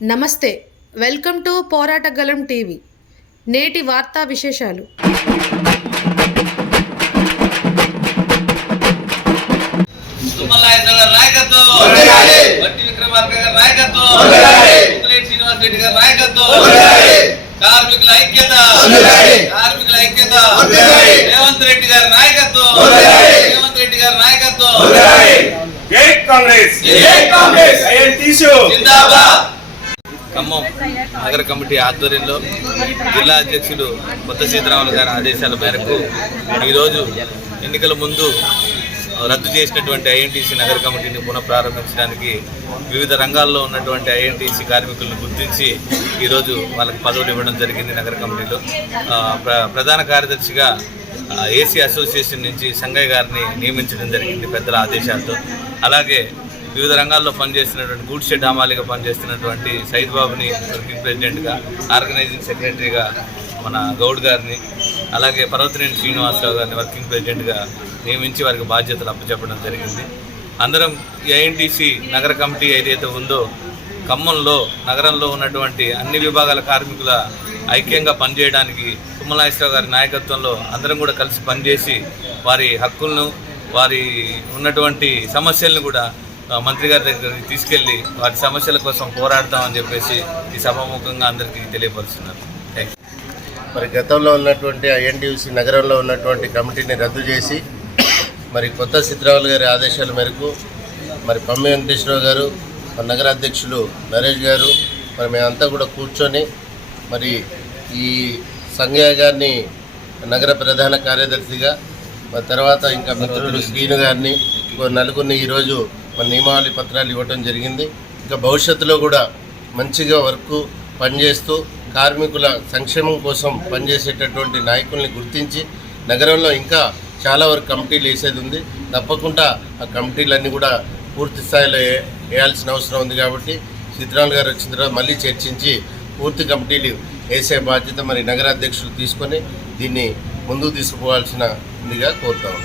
నమస్తే welcome to పోరాటగలం TV. నేటి వార్తా విశేషాలు. తుమ్మలాయన గారి నాయకత్వం. వందనాలి. వట్టి విక్రమార్క గారి నాయకత్వం. వందనాలి. ముక్కులేటి శ్రీనివాస్ రెడ్డి గారి నాయకత్వం. వందనాలి. కార్మికుల ఐక్యత. కార్మికుల ఐక్యత. రేవంత్ రెడ్డి గారి నాయకత్వం. రేవంత్ రెడ్డి గారి నాయకత్వం. జై కాంగ్రెస్. జై కాంగ్రెస్. జిందాబాద్. ఖమ్మం నగర కమిటీ ఆధ్వర్యంలో జిల్లా అధ్యక్షులు కొత్త సీతారాములు గారి ఆదేశాల మేరకు ఈరోజు ఎన్నికల ముందు రద్దు చేసినటువంటి ఐఎన్టీసీ నగర కమిటీని పునఃప్రారంభించడానికి వివిధ రంగాల్లో ఉన్నటువంటి ఐఎన్టీసీ కార్మికులను గుర్తించి ఈరోజు వాళ్ళకి పదవులు ఇవ్వడం జరిగింది నగర కమిటీలో. ప్ర- ప్రధాన కార్యదర్శిగా ఏసీ అసోసియేషన్ నుంచి సంగయ్య గారిని నియమించడం జరిగింది పెద్దల ఆదేశాలతో. అలాగే వివిధ రంగాల్లో పనిచేస్తున్నటువంటి గూడ్ షెడ్ అమాలిగా పనిచేస్తున్నటువంటి సైద్ బాబుని వర్కింగ్ ప్రెసిడెంట్గా ఆర్గనైజింగ్ సెక్రటరీగా మన గౌడ్ గారిని అలాగే పర్వతనేని శ్రీనివాసరావు గారిని వర్కింగ్ ప్రెసిడెంట్గా నియమించి వారికి బాధ్యతలు అప్పచెప్పడం జరిగింది. అందరం ఏఎన్టీసీ నగర కమిటీ ఏదైతే ఉందో ఖమ్మంలో నగరంలో ఉన్నటువంటి అన్ని విభాగాల కార్మికుల ఐక్యంగా పనిచేయడానికి తుమ్మలాశ్వరరావు గారి నాయకత్వంలో అందరం కూడా కలిసి పనిచేసి వారి హక్కులను వారి ఉన్నటువంటి సమస్యలను కూడా మంత్రి గారి దగ్గరికి తీసుకెళ్ళి వారి సమస్యల కోసం పోరాడతామని చెప్పేసి ఈ సభాముఖంగా అందరికీ తెలియపరుస్తున్నారు. థ్యాంక్ యూ మరి గతంలో ఉన్నటువంటి ఐఎన్టీయూసీ నగరంలో ఉన్నటువంటి కమిటీని రద్దు చేసి మరి కొత్త సిద్ధరావులు గారి ఆదేశాల మేరకు మరి పమ్మి వెంకటేశ్వరరావు గారు మన నగర అధ్యక్షులు నరేష్ గారు మరి మేమంతా కూడా కూర్చొని మరి ఈ సంజయ్ గారిని నగర ప్రధాన కార్యదర్శిగా మరి తర్వాత ఇంకా మిత్రుడు శ్రీను గారిని ఇంకో నలుగురిని ఈరోజు మన నియమావళి పత్రాలు ఇవ్వటం జరిగింది. ఇంకా భవిష్యత్తులో కూడా మంచిగా వర్క్ పనిచేస్తూ కార్మికుల సంక్షేమం కోసం పనిచేసేటటువంటి నాయకుల్ని గుర్తించి నగరంలో ఇంకా చాలా వరకు కమిటీలు వేసేది ఉంది. తప్పకుండా ఆ కమిటీలన్నీ కూడా పూర్తి స్థాయిలో వేయాల్సిన అవసరం ఉంది కాబట్టి సీతారాం గారు వచ్చిన తర్వాత మళ్ళీ చర్చించి పూర్తి కమిటీలు వేసే బాధ్యత మరి నగర అధ్యక్షులు తీసుకొని దీన్ని ముందుకు తీసుకుపోవాల్సిన ఉందిగా కోరుతాం